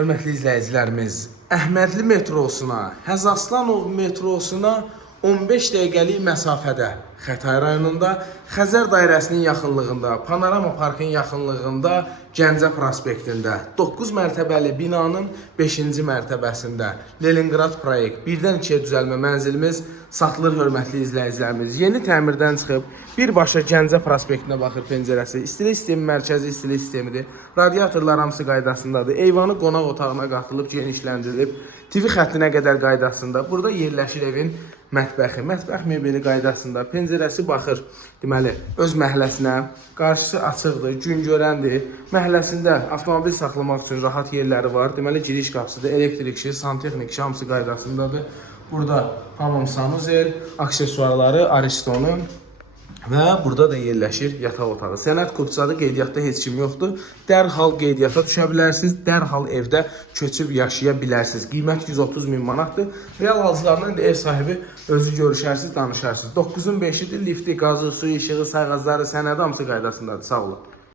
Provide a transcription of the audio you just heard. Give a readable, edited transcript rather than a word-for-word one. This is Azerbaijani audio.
Hörmətli izləyicilərimiz, Əhmədli metrosuna, Həzaslanov metrosuna 15 dəqiqəlik məsafədə Xətai rayonunda, Xəzər dairəsinin yaxınlığında, Panorama parkın yaxınlığında, Gəncə prospektində 9 mərtəbəli binanın 5-ci mərtəbəsində Leningrad proyekt 1-dən 2-yə düzəlmə mənzilimiz satılır hörmətli izləyicilərimiz. Yeni təmirdən çıxıb birbaşa Gəncə prospektinə baxır pəncərəsi. İstilik sistemi mərkəzi istilik sistemidir. Radiatorlar hamısı qaydasındadır. Eyvanı qonaq otağına qatılıb genişləndirilib. TV xəttinə qədər qaydasında. Burada yerləşir evin mətbəxi. Mətbəx mebeli qaydasında. Pəncərəsi baxır, deməli, öz məhəlləsinə. Qarşısı açıqdır, gün görəndir. Məhəlləsində avtomobil saxlamaq üçün rahat yerləri var. Deməli, giriş qapısıdır, elektrik işi, santexnik işi hamısı qaydasındadır. Burada hamam sanuzel, aksesuarları, Aristonu və burada da yerləşir yataq otağı. Sənəd kupçadır, qeydiyyatda heç kim yoxdur. Dərhal qeydiyyata düşə bilərsiniz, dərhal evdə köçüb yaşaya bilərsiniz. Qiymət 130 min manatdır. Real alıcılarla ev sahibi özü görüşərsiniz, danışarsınız. 9-un 5-idir, lifti, qazı, suyu, işığı, sayğacları, sənədi hamısı qaydasındadır. Sağ olun.